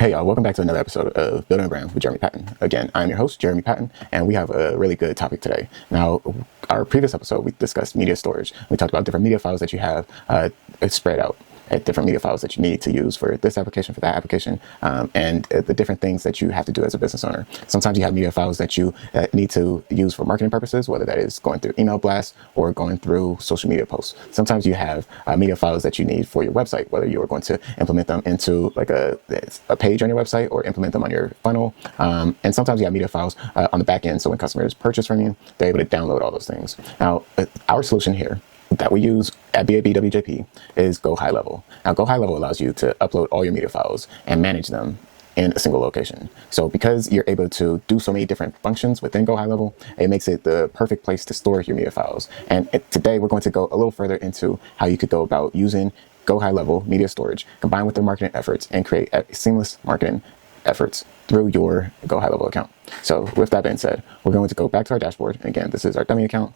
Hey y'all, welcome back to another episode of Building a Brand with Jeremy Patton. Again, I'm your host, Jeremy Patton, and we have a really good topic today. Now, our previous episode, we discussed media storage. We talked about different media files that you have spread out at different media files that you need to use for this application, for that application, and the different things that you have to do as a business owner. Sometimes you have media files that you need to use for marketing purposes, whether that is going through email blasts or going through social media posts. Sometimes you have media files that you need for your website, whether you are going to implement them into like a page on your website or implement them on your funnel. And sometimes you have media files on the back end, so when customers purchase from you, they're able to download all those things. Now, our solution here that we use at BABWJP is GoHighLevel. Now, GoHighLevel allows you to upload all your media files and manage them in a single location. So because you're able to do so many different functions within GoHighLevel, it makes it the perfect place to store your media files. And today we're going to go a little further into how you could go about using GoHighLevel media storage combined with their marketing efforts and create a seamless marketing efforts through your GoHighLevel account. So with that being said, we're going to go back to our dashboard. Again, this is our dummy account.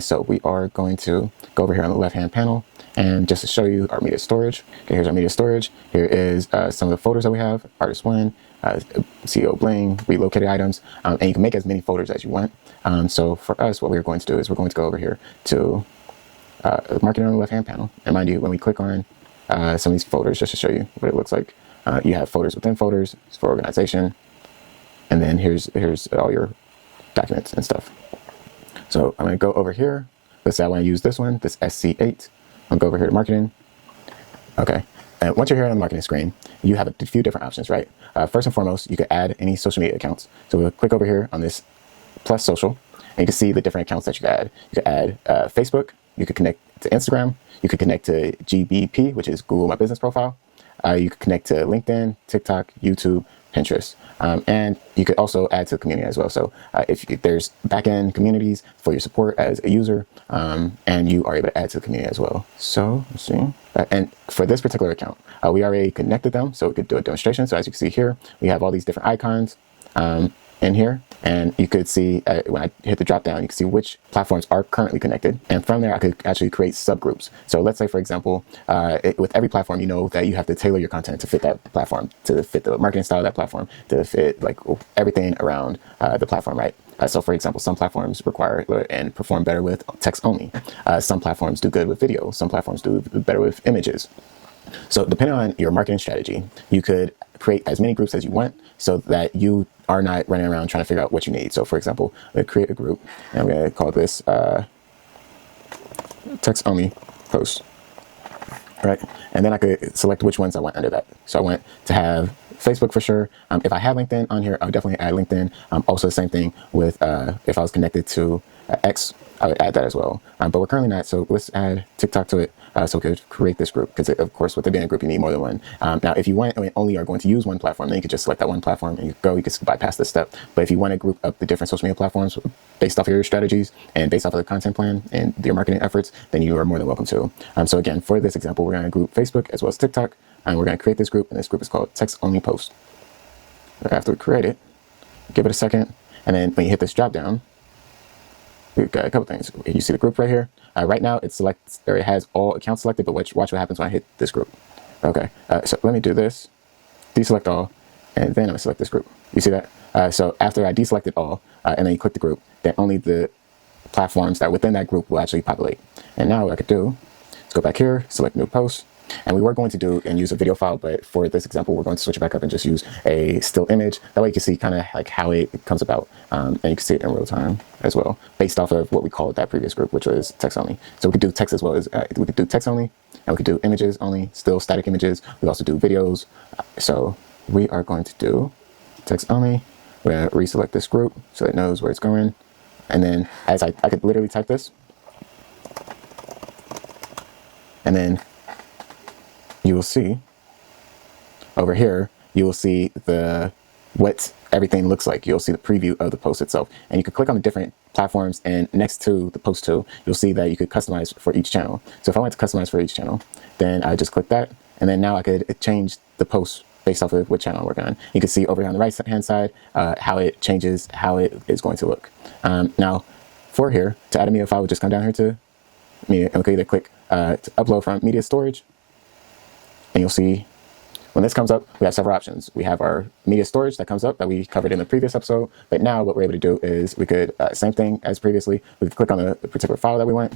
So we are going to go over here on the left-hand panel and just to show you our media storage. Okay, here's our media storage. Here is some of the folders that we have, Artist One, CEO Bling, relocated items, and you can make as many folders as you want. So for us, what we're going to do is we're going to go over here to marketing on the left-hand panel. And mind you, when we click on some of these folders, just to show you what it looks like, you have folders within folders for organization, and then here's all your documents and stuff. So I'm going to go over here. Let's say I want to use this one, this SC8. I'll go over here to marketing. Okay. And once you're here on the marketing screen, you have a few different options, right? First and foremost, you could add any social media accounts. So we'll click over here on this plus social, and you can see the different accounts that you could add. You could add Facebook. You could connect to Instagram. You could connect to GBP, which is Google My Business Profile. You could connect to LinkedIn, TikTok, YouTube, Pinterest. And you could also add to the community as well. So if there's back-end communities for your support as a user, and you are able to add to the community as well. So let's see. And for this particular account, we already connected them, so we could do a demonstration. So as you can see here, we have all these different icons in here, and you could see when I hit the drop down, you can see which platforms are currently connected, and from there I could actually create subgroups. So let's say, for example, with every platform, you know that you have to tailor your content to fit that platform, to fit the marketing style of that platform, to fit like everything around the platform, right? So for example, some platforms require and perform better with text only. Some platforms do good with video. Some platforms do better with images. So depending on your marketing strategy, you could create as many groups as you want so that you are not running around trying to figure out what you need. So for example, I'm going to create a group, and I'm going to call this text only post, right? And then I could select which ones I want under that. So I want to have Facebook for sure. If I have LinkedIn on here, I would definitely add LinkedIn. Also the same thing with if I was connected to X, I would add that as well. But we're currently not, so let's add TikTok to it. So we could create this group, because of course with it being a group, you need more than one. Now, if you only are going to use one platform, then you could just select that one platform and you could bypass this step. But if you want to group up the different social media platforms based off of your strategies and based off of the content plan and your marketing efforts, then you are more than welcome to. So again, for this example, we're going to group Facebook as well as TikTok, and we're going to create this group, and this group is called text only post. After we create it, give it a second, and then when you hit this drop down, we've got a couple things. You see the group right here. Right now it has all accounts selected, but watch what happens when I hit this group. Okay, so let me do this, deselect all, and then I'm gonna select this group. You see that? So after I deselected all, and then you click the group, then only the platforms that are within that group will actually populate. And now what I could do is go back here, select new post. And we were going to do and use a video file, but for this example, we're going to switch it back up and just use a still image. That way you can see kind of like how it comes about, and you can see it in real time as well, based off of what we called that previous group, which was text only. So we could do text as well as, we could do text only, and we could do images only, still static images. We also do videos. So we are going to do text only. We're going to reselect this group so it knows where it's going. And then as I could literally type this, and then you will see over here, you will see what everything looks like. You'll see the preview of the post itself, and you can click on the different platforms, and next to the post too, you'll see that you could customize for each channel. So if I want to customize for each channel, then I just click that, and then now I could change the post based off of what channel I'm working on. You can see over here on the right hand side how it changes, how it is going to look. Now for here, to add a media file, we'll just come down here to media, and we can either click to upload from media storage, and you'll see When this comes up, we have several options. We have our media storage that comes up that we covered in the previous episode. But now what we're able to do is we could, same thing as previously, we could click on the particular file that we want.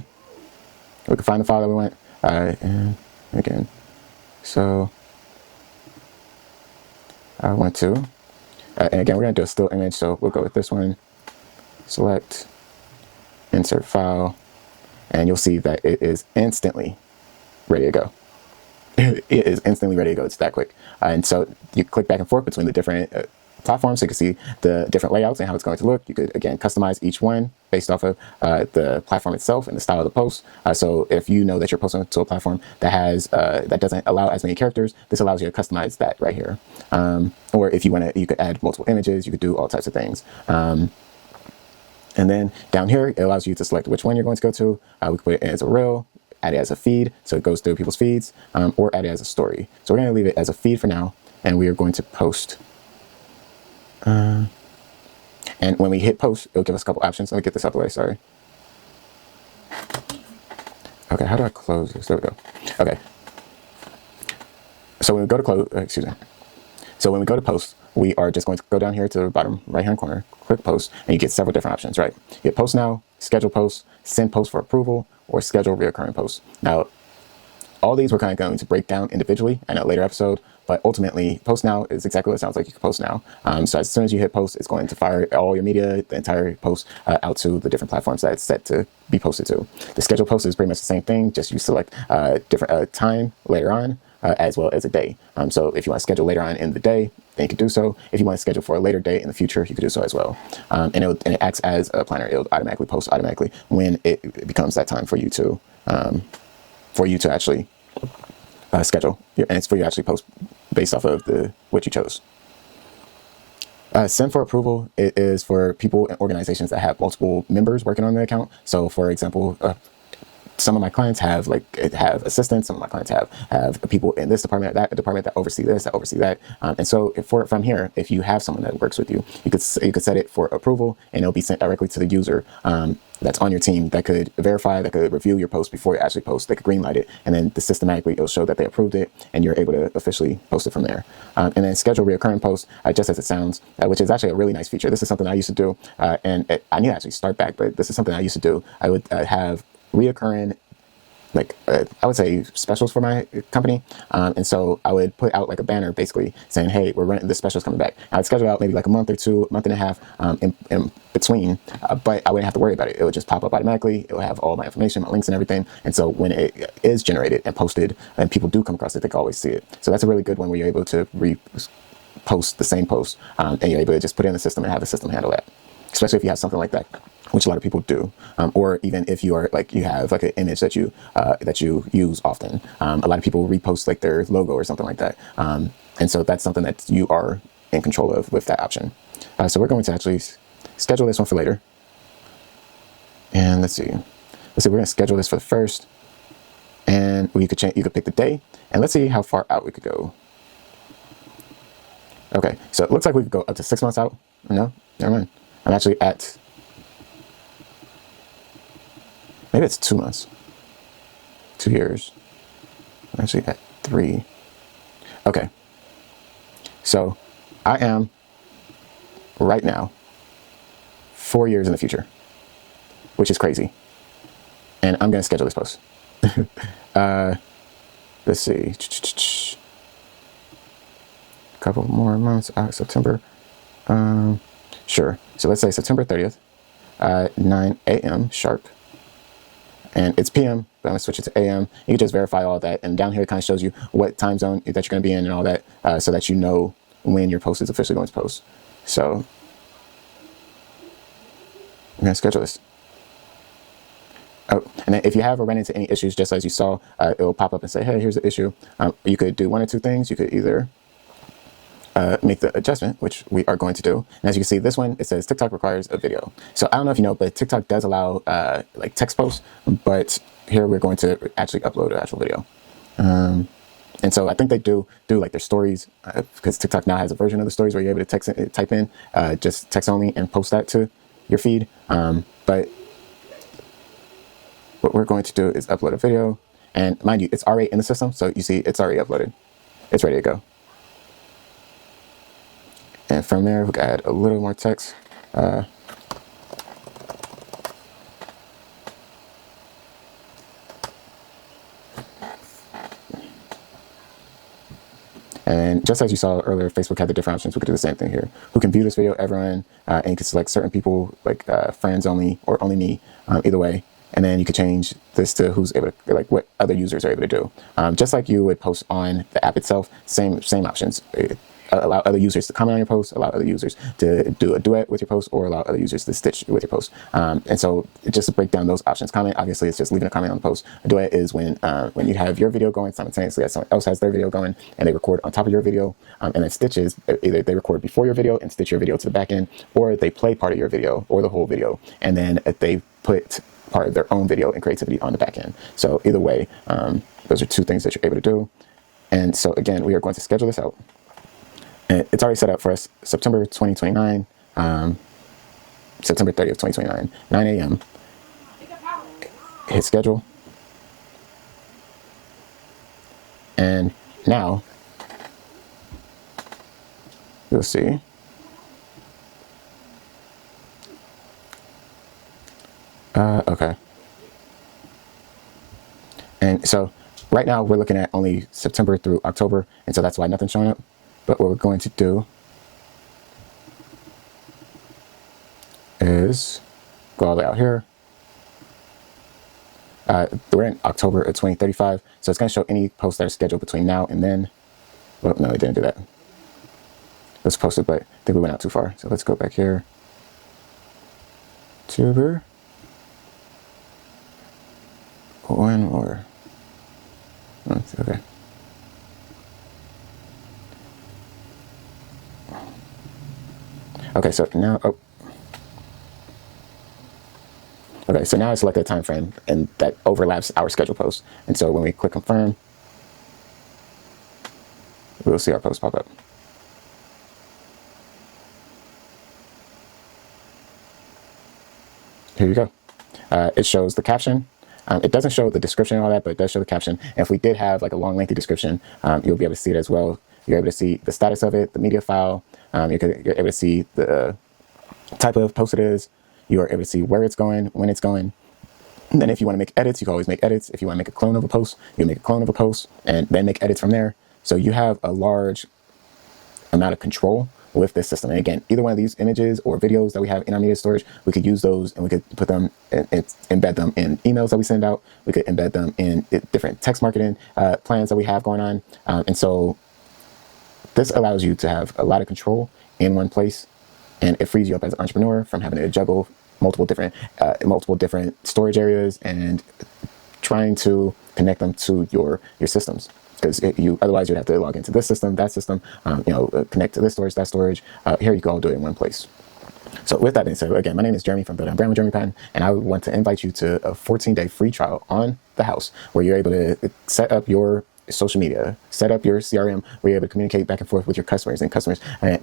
We could find the file that we want. And again, so I want to, and again, we're going to do a still image. So we'll go with this one, select, insert file, and you'll see that it is instantly ready to go. It is instantly ready to go. It's that quick. And so you click back and forth between the different platforms so you can see the different layouts and how it's going to look. You could, again, customize each one based off of the platform itself and the style of the post. So if you know that you're posting to a platform that has that doesn't allow as many characters, this allows you to customize that right here. Or if you want to, you could add multiple images. You could do all types of things. And then down here, it allows you to select which one you're going to go to. We could put it as a reel, add it as a feed, so it goes through people's feeds, or add it as a story. So we're going to leave it as a feed for now, and we are going to post. And when we hit post, it'll give us a couple options. Let me get this out of the way, sorry. Okay, how do I close this? There we go. Okay. So when we go to close, excuse me. So when we go to post, we are just going to go down here to the bottom right-hand corner, click post, and you get several different options, right? You get post now, schedule post, send post for approval, or schedule reoccurring posts. Now, all these we're kind of going to break down individually in a later episode, but ultimately, post now is exactly what it sounds like. You can post now. So as soon as you hit post, it's going to fire all your media, the entire post, out to the different platforms that it's set to be posted to. The schedule post is pretty much the same thing, just you select different time later on, as well as a day. So if you want to schedule later on in the day, then you can do so. If you want to schedule for a later date in the future, you can do so as well. And it acts as a planner. It'll automatically post automatically when it becomes that time for you to actually schedule. And it's for you to actually post based off of what you chose. Send for approval, it is for people and organizations that have multiple members working on the account. So for example, some of my clients have assistants. Some of my clients have people in this department, that department that oversee this, that oversee that. And so from here, if you have someone that works with you, you could set it for approval, and it'll be sent directly to the user that's on your team that could verify, that could review your post before you actually post. They could greenlight it, and then systematically it'll show that they approved it, and you're able to officially post it from there. And then schedule reoccurring posts, just as it sounds, which is actually a really nice feature. This is something I used to do, I need to actually start back, but this is something I used to do. I would have reoccurring, I would say specials for my company. And so I would put out like a banner basically saying, hey, we're running, this special's coming back. I would schedule out maybe like a month or two, month and a half in between, but I wouldn't have to worry about it. It would just pop up automatically. It would have all my information, my links and everything. And so when it is generated and posted and people do come across it, they can always see it. So that's a really good one where you're able to repost the same post, and you're able to just put it in the system and have the system handle that. Especially if you have something like that, which a lot of people do, or even if you are you have like an image that you use often. A lot of people repost like their logo or something like that, and so that's something that you are in control of with that option. So we're going to actually schedule this one for later, and let's see. We're going to schedule this for the first, and you could change. You could pick the day, and let's see how far out we could go. Okay, so it looks like we could go up to 6 months out. No, never mind. I'm actually at, maybe it's 2 months, 2 years. I'm actually at 3. Okay. So I am right now 4 years in the future, which is crazy. And I'm going to schedule this post. Let's see. A couple more months, September. Sure. So let's say September 30th, 9 a.m. sharp. And it's PM, but I'm going to switch it to AM. You can just verify all that. And down here, it kind of shows you what time zone that you're going to be in and all that, so that you know when your post is officially going to post. So I'm going to schedule this. Oh, and then if you have run into any issues, just as you saw, it will pop up and say, hey, here's the issue. You could do one or two things. You could either make the adjustment, which we are going to do. And as you can see, this one, it says TikTok requires a video. So I don't know if you know, but TikTok does allow like text posts, but here we're going to actually upload an actual video. And so I think they do like their stories, because TikTok now has a version of the stories where you're able to type in just text only and post that to your feed. But what we're going to do is upload a video, and mind you, it's already in the system. So you see, it's already uploaded. It's ready to go. And from there, we can add a little more text. And just as you saw earlier, Facebook had the different options. We could do the same thing here. Who can view this video? Everyone. And you can select certain people, like friends only or only me, either way. And then you could change this to who's able to, like what other users are able to do. Just like you would post on the app itself, same options. Allow other users to comment on your post, allow other users to do a duet with your post, or allow other users to stitch with your post. And so just to break down those options, comment, obviously it's just leaving a comment on the post. A duet is when you have your video going simultaneously as someone else has their video going, and they record on top of your video. And then stitches, either they record before your video and stitch your video to the back end, or they play part of your video or the whole video, and then they put part of their own video and creativity on the back end. So either way, those are two things that you're able to do. And so again, we are going to schedule this out. And it's already set up for us September 2029, September 30th, 2029, 9 a.m. Hit schedule. And now you'll see okay. And so right now we're looking at only September through October, and so that's why nothing's showing up. But what we're going to do is go all the way out here. We're in October of 2035, so it's going to show any posts that are scheduled between now and then. Well, no, it didn't do that. It was posted, but I think we went out too far. So let's go back here. Tuber. One more. Okay. Okay, so now, okay, so now I select a time frame, and that overlaps our schedule post. And so when we click confirm, we'll see our post pop up. Here you go. It shows the caption. It doesn't show the description and all that, but it does show the caption. And if we did have like a long, lengthy description, you'll be able to see it as well. You're able to see the status of it, the media file. You're able to see the type of post it is. You are able to see where it's going, when it's going. And then if you want to make edits, you can always make edits. If you want to make a clone of a post, you can make a clone of a post and then make edits from there. So you have a large amount of control with this system. And again, either one of these images or videos that we have in our media storage, we could use those and we could put them and embed them in emails that we send out. We could embed them in different text marketing plans that we have going on. And so this allows you to have a lot of control in one place, and it frees you up as an entrepreneur from having to juggle multiple different storage areas and trying to connect them to your systems. Because otherwise you'd have to log into this system, that system, connect to this storage, that storage. Here you go, all do it in one place. So with that being said, again, my name is Jeremy from BABWJP, and I would want to invite you to a 14-day free trial on the house where you're able to set up your social media, set up your CRM, where you're able to communicate back and forth with your customers and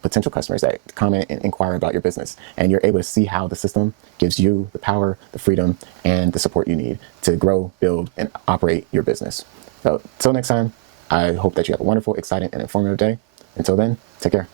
potential customers that comment and inquire about your business. And you're able to see how the system gives you the power, the freedom, and the support you need to grow, build, and operate your business. So until next time, I hope that you have a wonderful, exciting, and informative day. Until then, take care.